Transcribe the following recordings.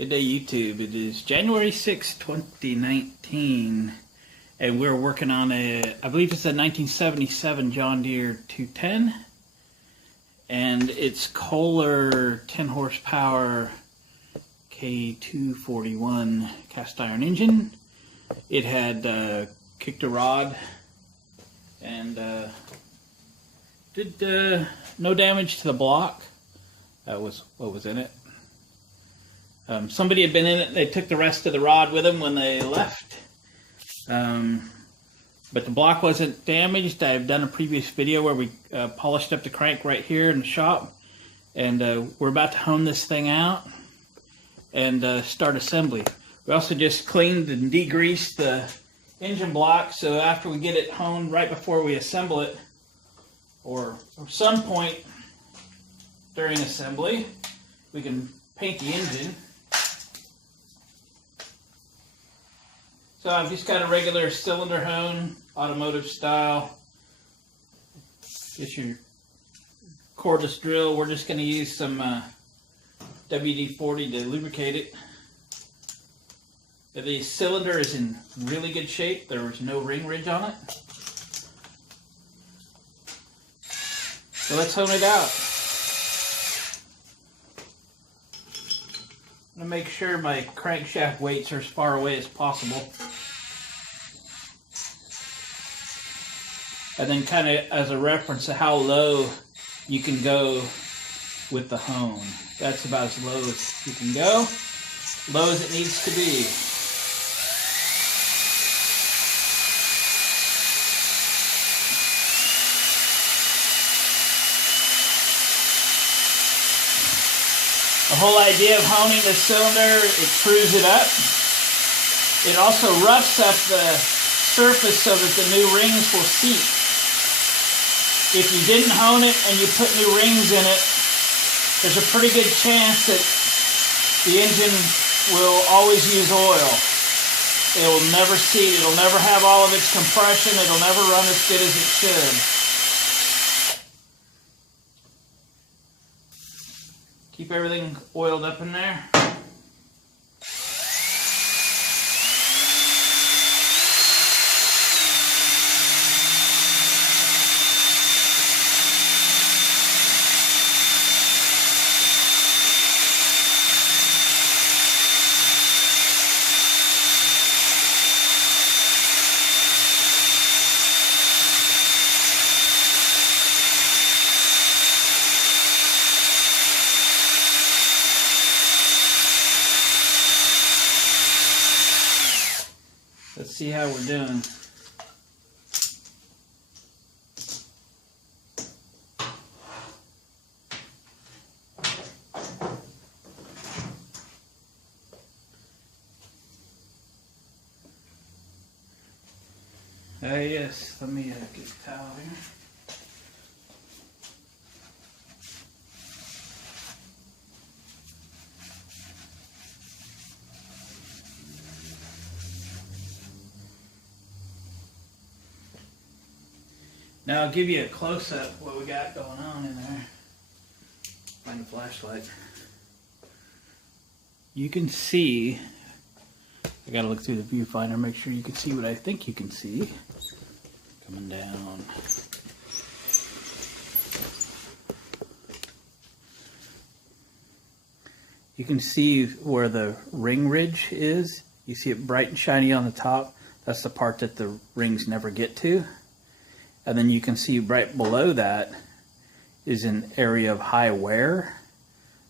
Good day, YouTube. It is January 6, 2019, and we're working on I believe it's a 1977 John Deere 210, and it's Kohler 10 horsepower K241 cast iron engine. It had kicked a rod and did no damage to the block. That was what was in it. Somebody had been in it. They took the rest of the rod with them when they left. But the block wasn't damaged. I've done a previous video where we polished up the crank right here in the shop. And we're about to hone this thing out and start assembly. We also just cleaned and degreased the engine block, so after we get it honed right before we assemble it, or some point during assembly, we can paint the engine. So I've just got a regular cylinder hone, automotive style. Just your cordless drill. We're just going to use some WD-40 to lubricate it. The cylinder is in really good shape. There was no ring ridge on it. So let's hone it out. I'm going to make sure my crankshaft weights are as far away as possible. And then kind of as a reference to how low you can go with the hone. That's about as low as you can go. Low as it needs to be. The whole idea of honing the cylinder, it screws it up. It also roughs up the surface so that the new rings will seat. If you didn't hone it and you put new rings in it, there's a pretty good chance that the engine will always use oil. It will never seat, it'll never have all of its compression, it'll never run as good as it should. Keep everything oiled up in there. Let's see how we're doing. Yes, let me get a towel here. Now I'll give you a close-up of what we got going on in there. Find a flashlight. You can see, I gotta look through the viewfinder, make sure you can see what I think you can see. Coming down. You can see where the ring ridge is. You see it bright and shiny on the top. That's the part that the rings never get to. And then you can see right below that is an area of high wear.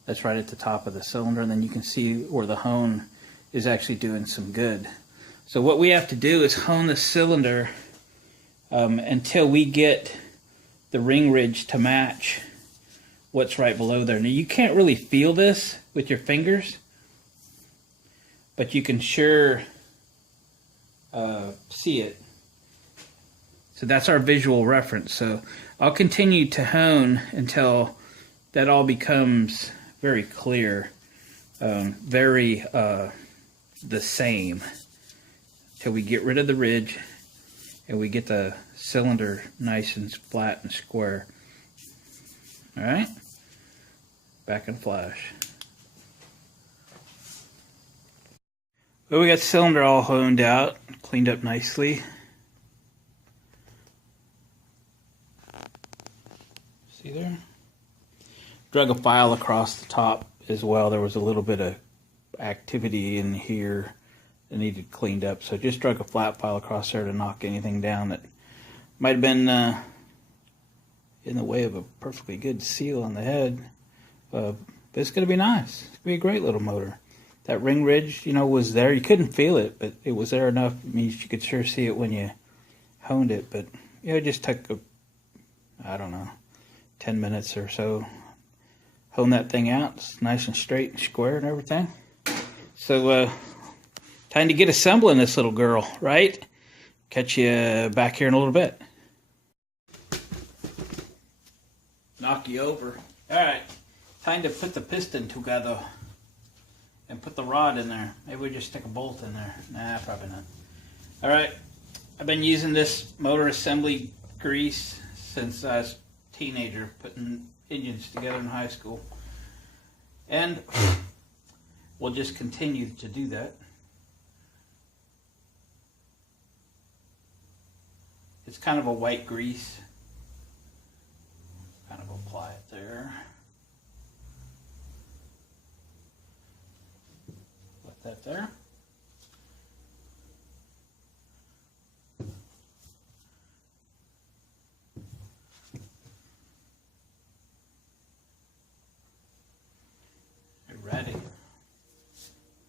That's right at the top of the cylinder. And then you can see where the hone is actually doing some good. So what we have to do is hone the cylinder until we get the ring ridge to match what's right below there. Now you can't really feel this with your fingers, but you can sure see it. So that's our visual reference. So I'll continue to hone until that all becomes very clear, very the same, till we get rid of the ridge and we get the cylinder nice and flat and square. All right, back in flash. Well, we got the cylinder all honed out, cleaned up nicely. See there? Drug a file across the top as well. There was a little bit of activity in here that needed cleaned up, so just drug a flat file across there to knock anything down that might have been in the way of a perfectly good seal on the head. But it's going to be nice. It's going to be a great little motor. That ring ridge, you know, was there. You couldn't feel it, but it was there enough. I mean, you could sure see it when you honed it. But, you know, it just took, I don't know, 10 minutes or so. Hone that thing out. It's nice and straight and square and everything. So, time to get assembling this little girl, right? Catch you back here in a little bit. Knock you over. Alright, time to put the piston together and put the rod in there. Maybe we just stick a bolt in there. Nah, probably not. Alright, I've been using this motor assembly grease since I was a teenager, putting engines together in high school. And we'll just continue to do that. It's kind of a white grease. Kind of apply it there. Put that there. You're ready.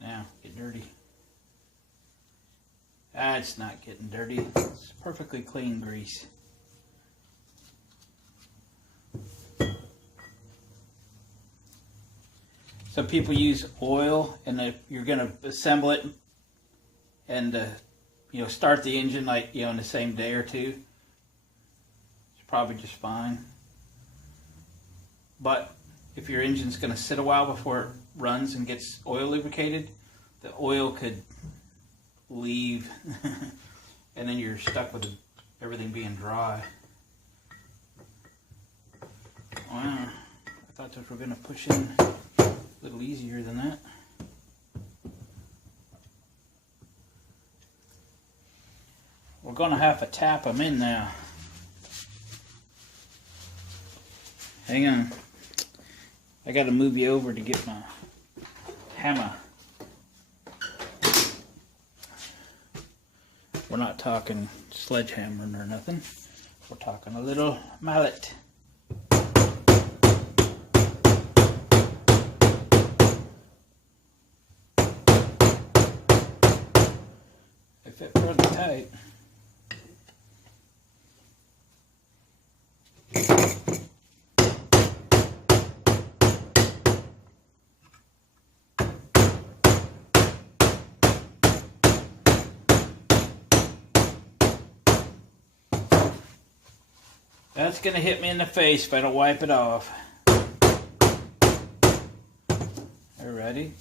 Now, get dirty. Ah, it's not getting dirty. It's perfectly clean grease. Some people use oil, and if you're going to assemble it and you know, start the engine like, you know, in the same day or two, it's probably just fine. But if your engine's going to sit a while before it runs and gets oil lubricated, the oil could leave and then you're stuck with everything being dry. Wow, I thought those were going to push in a little easier than that. We're going to have to tap them in now. Hang on. I got to move you over to get my hammer. We're not talking sledgehammering or nothing. We're talking a little mallet. They fit fairly tight. That's going to hit me in the face if I don't wipe it off. Are you ready?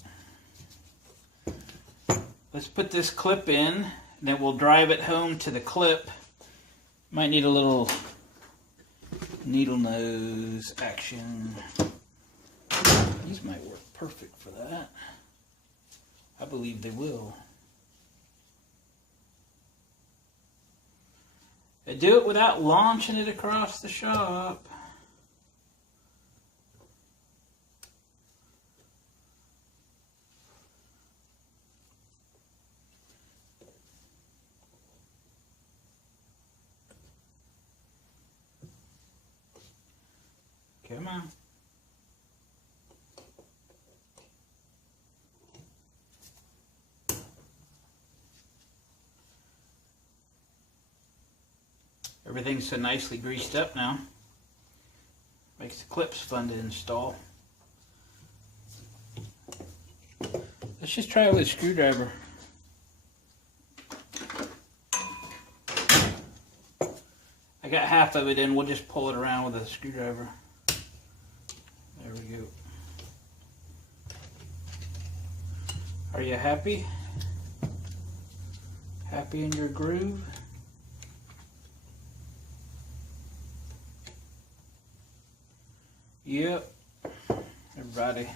Let's put this clip in, and then we'll drive it home to the clip. Might need a little needle nose action. These might work perfect for that. I believe they will. And do it without launching it across the shop. Come on. Everything's so nicely greased up now. Makes the clips fun to install. Let's just try it with a screwdriver. I got half of it in, we'll just pull it around with a screwdriver. There we go. Are you happy? Happy in your groove? Yep, everybody.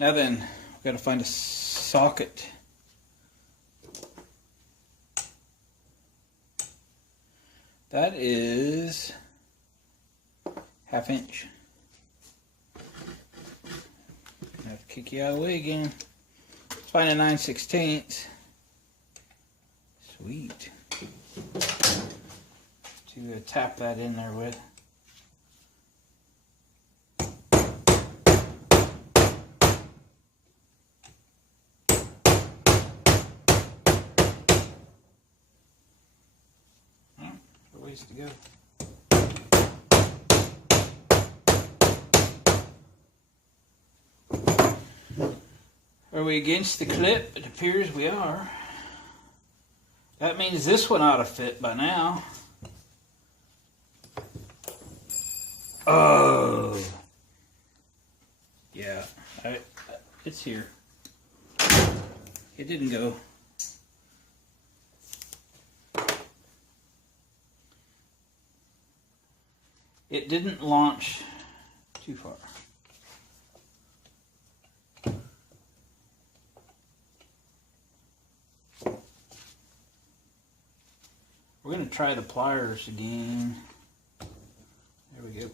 Now then, we've got to find a socket. That is 1/2 inch. Gonna have to kick you out of the way again. Let's find a 9/16. Sweet. To tap that in there with. Ways to go. Are we against the clip? It appears we are. That means this one ought to fit by now. Oh, yeah, it's here. It didn't go. It didn't launch too far. We're going to try the pliers again. There we go.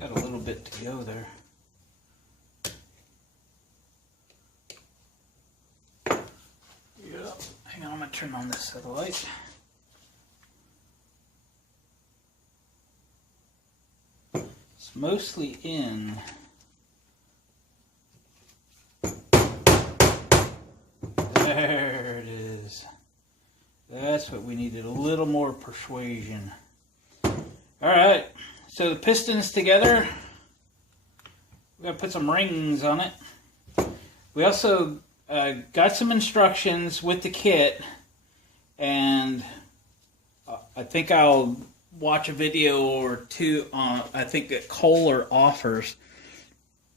Got a little bit to go there. Yep. Hang on, I'm going to turn on this other light. It's mostly in. There it is. That's what we needed, a little more persuasion. Alright, so the piston's together. We gotta put some rings on it. We also got some instructions with the kit, and I think I'll watch a video or two on, I think that Kohler offers,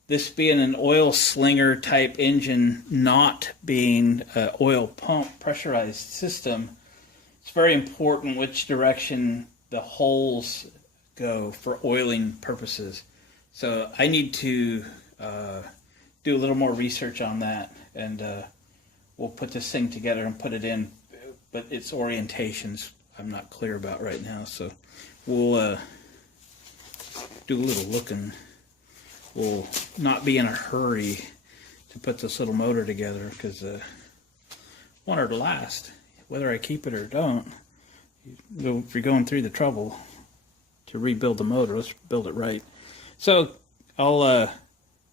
this being an oil slinger type engine, not being an oil pump pressurized system. It's very important which direction the holes go for oiling purposes. So I need to do a little more research on that, and we'll put this thing together and put it in, but its orientations I'm not clear about right now, so we'll do a little looking. We'll not be in a hurry to put this little motor together, because I want her to last, whether I keep it or don't. If you're going through the trouble to rebuild the motor, let's build it right. So I'll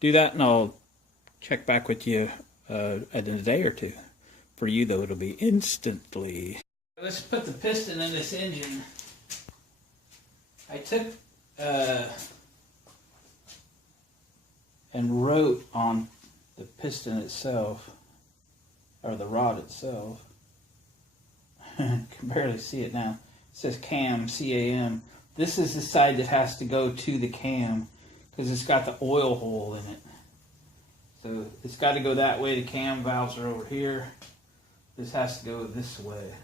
do that, and I'll check back with you in a day or two. For you, though, it'll be instantly. Let's put the piston in this engine. I took and wrote on the piston itself, or the rod itself. Can barely see it now. It says cam, C-A-M. This is the side that has to go to the cam, because it's got the oil hole in it. So it's got to go that way. The cam valves are over here. This has to go this way.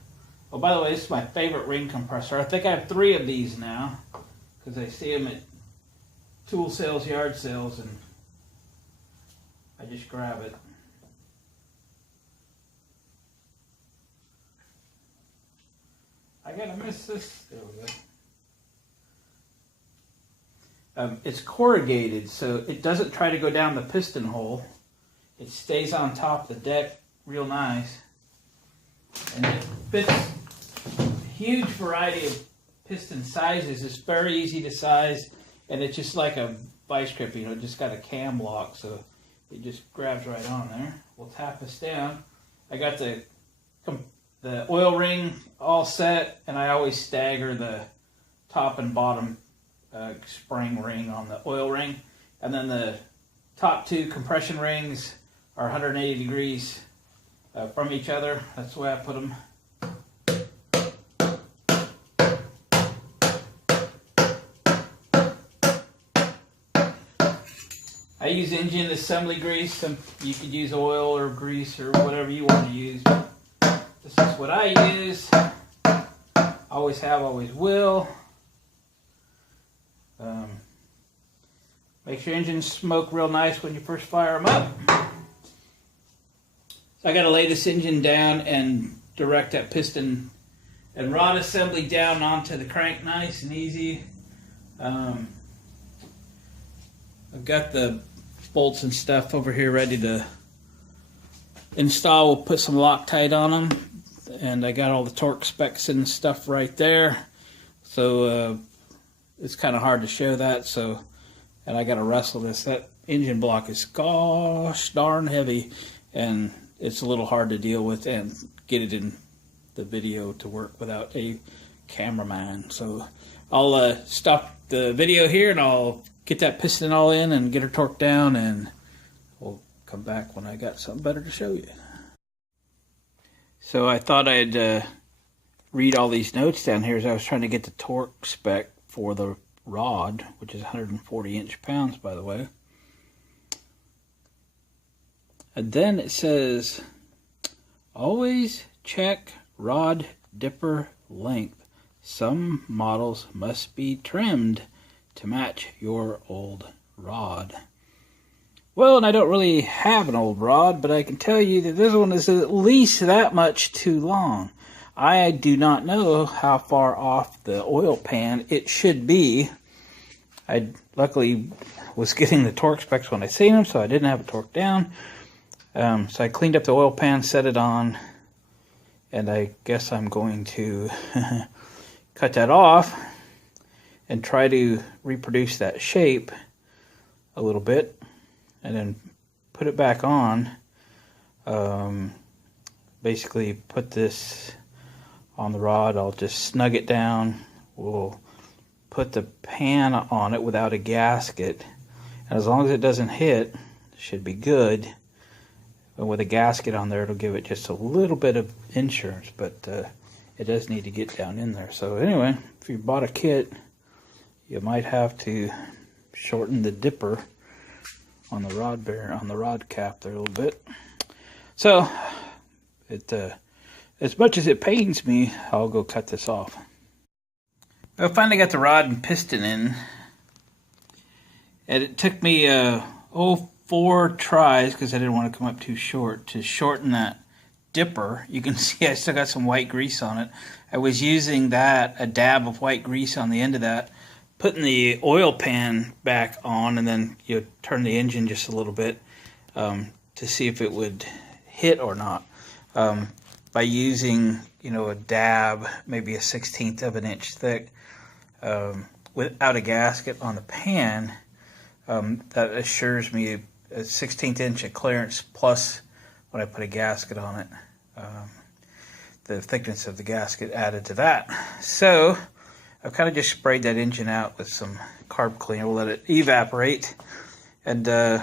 Oh, by the way, this is my favorite ring compressor. I think I have 3 of these now, because I see them at tool sales, yard sales, and I just grab it. I gotta miss this. There we go. It's corrugated, so it doesn't try to go down the piston hole. It stays on top of the deck real nice. And it fits a huge variety of piston sizes. It's very easy to size, and it's just like a vice grip, you know, just got a cam lock, so it just grabs right on there. We'll tap this down. I got the oil ring all set, and I always stagger the top and bottom spring ring on the oil ring. And then the top two compression rings are 180 degrees from each other. That's the way I put them. I use engine assembly grease. You could use oil or grease or whatever you want to use. This is what I use. Always have, always will. Makes your engines smoke real nice when you first fire them up. So I got to lay this engine down and direct that piston and rod assembly down onto the crank nice and easy. I've got the bolts and stuff over here ready to install. We'll put some Loctite on them, and I got all the torque specs and stuff right there. So it's kind of hard to show that. And I got to wrestle this. That engine block is gosh darn heavy, and it's a little hard to deal with and get it in the video to work without a cameraman. So I'll stop the video here, and I'll get that piston all in and get her torqued down, and we'll come back when I got something better to show you. So I thought I'd read all these notes down here as I was trying to get the torque spec for the rod, which is 140 inch-pounds, by the way. And then it says, always check rod dipper length. Some models must be trimmed to match your old rod. Well, and I don't really have an old rod, but I can tell you that this one is at least that much too long. I do not know how far off the oil pan it should be. I luckily was getting the torque specs when I seen them, so I didn't have it torqued down. So I cleaned up the oil pan, set it on, and I guess I'm going to cut that off and try to reproduce that shape a little bit, and then put it back on. Basically put this on the rod. I'll just snug it down. We'll put the pan on it without a gasket, and as long as it doesn't hit, it should be good. But with a gasket on there, it'll give it just a little bit of insurance, but it does need to get down in there. So anyway, if you bought a kit, you might have to shorten the dipper on the rod bearing, on the rod cap there a little bit. So as much as it pains me, I'll go cut this off. I finally got the rod and piston in, and it took me 4 tries, because I didn't want to come up too short, to shorten that dipper. You can see I still got some white grease on it. I was using that, a dab of white grease on the end of that, putting the oil pan back on, and then you turn the engine just a little bit to see if it would hit or not. By using, a dab, maybe a 1/16 of an inch thick, without a gasket on the pan, that assures me a 1/16 inch of clearance, plus when I put a gasket on it, the thickness of the gasket added to that. So I've kind of just sprayed that engine out with some carb cleaner. We'll let it evaporate, and I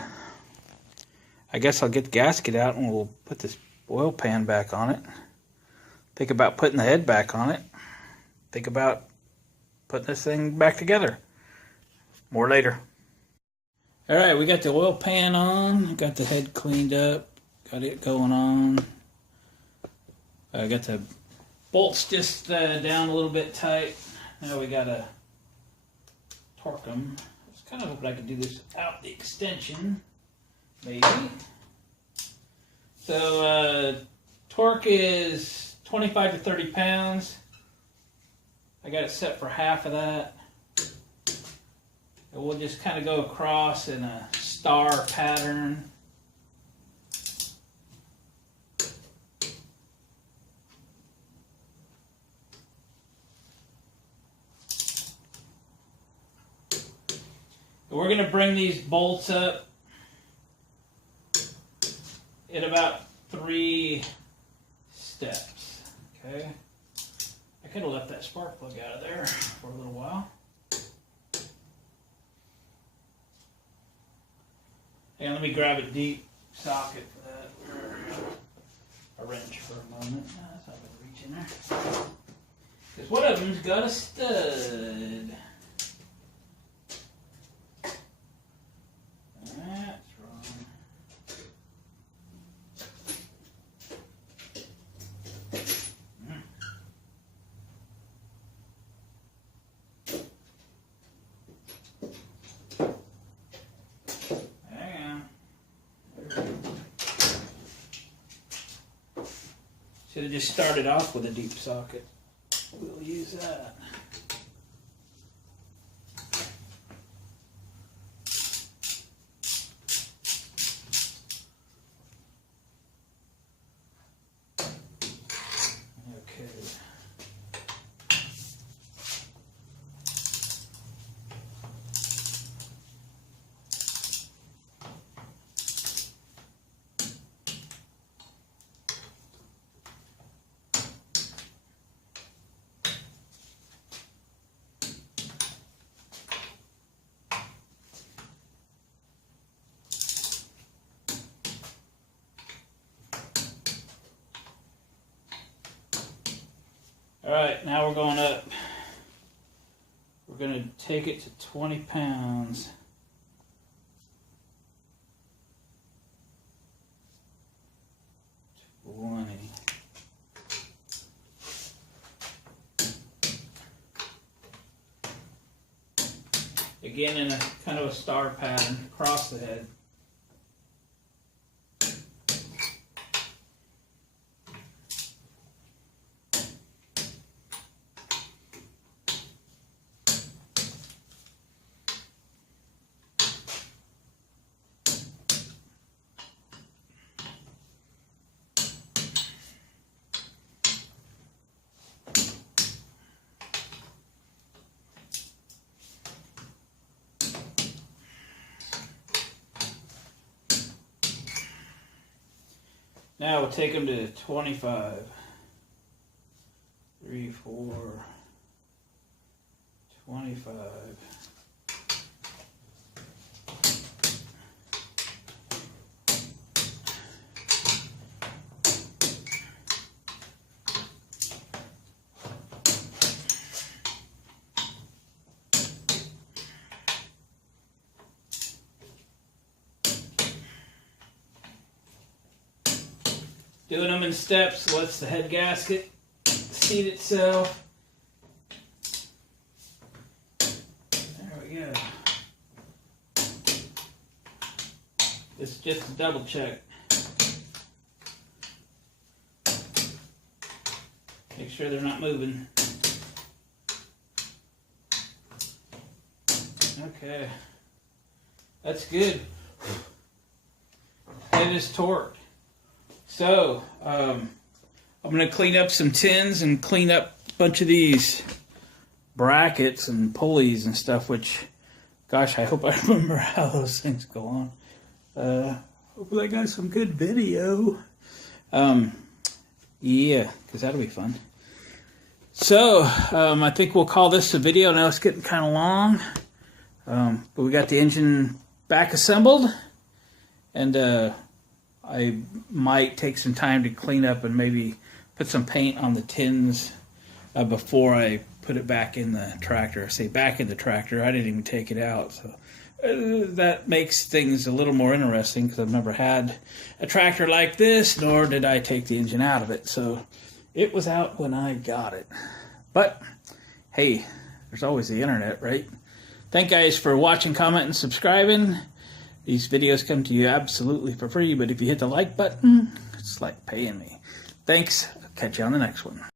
guess I'll get the gasket out and we'll put this oil pan back on it. Think about putting the head back on it. Think about putting this thing back together. More later. Alright, we got the oil pan on, got the head cleaned up, got it going on. I got the bolts just down a little bit tight. Now we gotta torque them. I was kind of hoping I could do this without the extension, maybe. So torque is 25 to 30 pounds. I got it set for half of that. And we'll just kind of go across in a star pattern. We're going to bring these bolts up in about 3 steps. Okay. I could have left that spark plug out of there for a little while. And let me grab a deep socket for that, or a wrench for a moment. So I can reach in there. Because one of them's got a stud. That's wrong. Should have just started off with a deep socket. We'll use that. Okay. Alright, now we're going up. We're going to take it to 20 pounds. Again in a kind of a star pattern across the head. Now we'll take them to 25. 3, 4, 25. Doing them in steps lets the head gasket seat itself. There we go. This is just a double check. Make sure they're not moving. Okay. That's good. Head is torqued. So, I'm going to clean up some tins and clean up a bunch of these brackets and pulleys and stuff, which, gosh, I hope I remember how those things go on. Hopefully I got some good video. Yeah, because that'll be fun. So, I think we'll call this a video. Now it's getting kind of long. But we got the engine back assembled. And, I might take some time to clean up and maybe put some paint on the tins before I put it back in the tractor. I say back in the tractor. I didn't even take it out. So that makes things a little more interesting because I've never had a tractor like this, nor did I take the engine out of it. So it was out when I got it. But, hey, there's always the internet, right? Thank you guys for watching, commenting, and subscribing. These videos come to you absolutely for free, but if you hit the like button, it's like paying me. Thanks. I'll catch you on the next one.